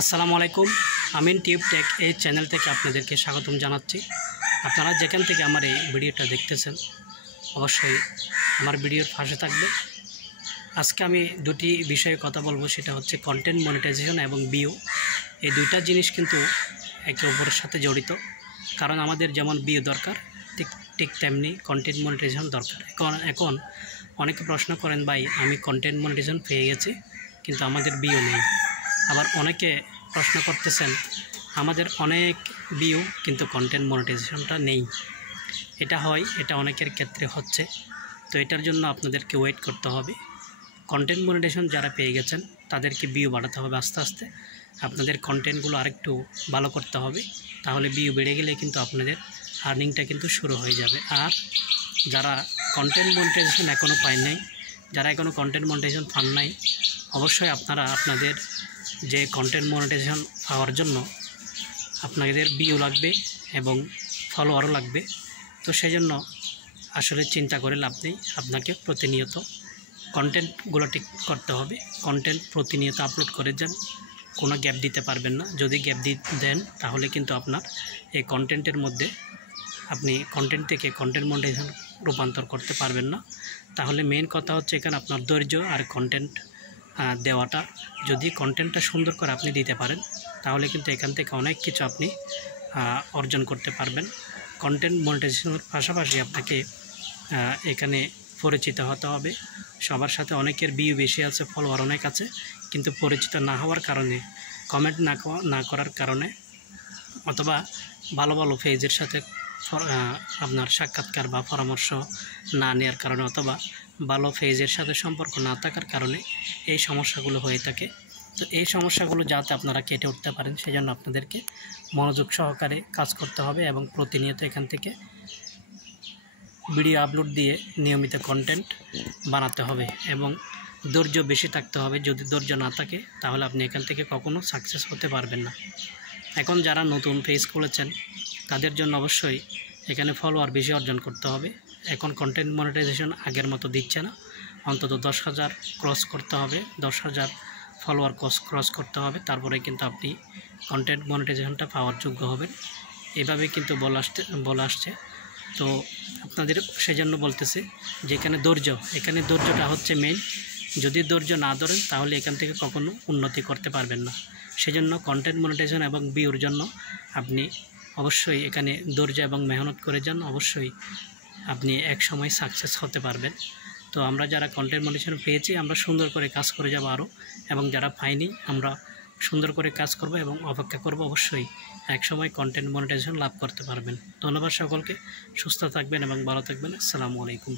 আসসালামু আলাইকুম। আমিন tube take এই চ্যানেল থেকে আপনাদেরকে স্বাগতম জানাচ্ছি। আপনারা যেখান থেকে আমার এই ভিডিওটা দেখতেছেন অবশ্যই আমার ভিডিওর পাশে থাকবে। আজকে আমি দুটি বিষয়ে কথা বলবো, সেটা হচ্ছে কন্টেন্ট মনিটাইজেশন এবং ভিউ। এই দুইটা জিনিস কিন্তু একে অপরের সাথে জড়িত, কারণ আমাদের যেমন ভিউ দরকার ঠিক তেমনি কন্টেন্ট মনিটাইজেশন দরকার। এখন অনেকে প্রশ্ন করেন, ভাই আমি কন্টেন্ট মনিটাইজেশন পেয়ে গেছি কিন্তু আমাদের ভিউ নেই। আবার অনেকে প্রশ্ন করতেছেন, আমাদের অনেক ভিউ কিন্তু কন্টেন্ট মনিটাইজেশনটা নেই। এটা অনেকের ক্ষেত্রে হচ্ছে। তো এটার জন্য আপনাদেরকে ওয়েট করতে হবে। কন্টেন্ট মনিটাইজেশন যারা পেয়ে গেছেন তাদেরকে ভিউ বাড়াতে হবে আস্তে আস্তে। আপনাদের কন্টেন্টগুলো আরেকটু ভালো করতে হবে, তাহলে ভিউ বেড়ে গেলে কিন্তু আপনাদের আর্নিংটা কিন্তু শুরু হয়ে যাবে। আর যারা কন্টেন্ট মনিটাইজেশন এখনও পায় নাই, যারা এখনও কন্টেন্ট মনিটাইজেশন পান নাই, অবশ্যই আপনারা আপনাদের যে কন্টেন্ট মনিটাইজেশন পাওয়ার জন্য আপনাদের ভিউ লাগবে এবং ফলোয়ারও লাগবে। তো সেই জন্য আসলে চিন্তা করে লাভ নেই, আপনাকে প্রতিনিয়ত কন্টেন্টগুলো ঠিক করতে হবে। কন্টেন্ট প্রতিনিয়ত আপলোড করে যান, কোনো গ্যাপ দিতে পারবেন না। যদি গ্যাপ দেন তাহলে কিন্তু আপনার এই কন্টেন্টের মধ্যে আপনি কন্টেন্ট থেকে কন্টেন্ট মনিটাইজেশন রূপান্তর করতে পারবেন না। তাহলে মেইন কথা হচ্ছে এখানে আপনার ধৈর্য আর কন্টেন্ট দেওয়াটা। যদি কন্টেন্টটা সুন্দর করে আপনি দিতে পারেন তাহলে কিন্তু এখান থেকে অনেক কিছু আপনি অর্জন করতে পারবেন। কন্টেন্ট মনিটাইজেশনের পাশাপাশি আপনাকে এখানে পরিচিত হতে হবে সবার সাথে। অনেকের ভিউ বেশি আছে, ফলোয়ার অনেক আছে, কিন্তু পরিচিত না হওয়ার কারণে, কমেন্ট না করার কারণে, অথবা ভালো ভালো পেজের সাথে আপনার সাক্ষাৎকার বা পরামর্শ না নেওয়ার কারণে, অথবা ভালো পেজের সাথে সম্পর্ক না থাকার কারণে এই সমস্যাগুলো হয়ে থাকে। তো এই সমস্যাগুলো যাতে আপনারা কেটে উঠতে পারেন সেজন্য আপনাদেরকে মনোযোগ সহকারে কাজ করতে হবে এবং প্রতিনিয়ত এখান থেকে ভিডিও আপলোড দিয়ে নিয়মিত কন্টেন্ট বানাতে হবে এবং ধৈর্য বেশি থাকতে হবে। যদি ধৈর্য না থাকে তাহলে আপনি এখান থেকে কখনো সাকসেস হতে পারবেন না। এখন যারা নতুন পেজ খুলেছেন তাদের জন্য অবশ্যই এখানে ফলোয়ার বেশি অর্জন করতে হবে। এখন কন্টেন্ট মনিটাইজেশন আগের মতো দিচ্ছে না, অন্তত 10,000 ক্রস করতে হবে, 10,000 ফলোয়ার ক্রস করতে হবে, তারপরে কিন্তু আপনি কন্টেন্ট মনিটাইজেশনটা পাওয়ার যোগ্য হবেন। এভাবে কিন্তু বলা আসছে। তো আপনাদের সেজন্য বলতেছে যে এখানে ধৈর্যটা হচ্ছে মেইন। যদি ধৈর্য না ধরেন তাহলে এখান থেকে কখনো উন্নতি করতে পারবেন না। সেজন্য কন্টেন্ট মনিটাইজেশন এবং ভিউর জন্য আপনি অবশ্যই এখানে ধৈর্য এবং মেহনত করে যান, অবশ্যই আপনি এক সময় সাকসেস হতে পারবেন। তো আমরা যারা কন্টেন্ট মনিটাইজেশন পেয়েছি আমরা সুন্দর করে কাজ করে যাব আরও, এবং যারা পাইনি আমরা সুন্দর করে কাজ করব এবং অপেক্ষা করব, অবশ্যই এক সময় কন্টেন্ট মনিটাইজেশন লাভ করতে পারবেন। ধন্যবাদ সকলকে, সুস্থ থাকবেন এবং ভালো থাকবেন। আসসালামু আলাইকুম।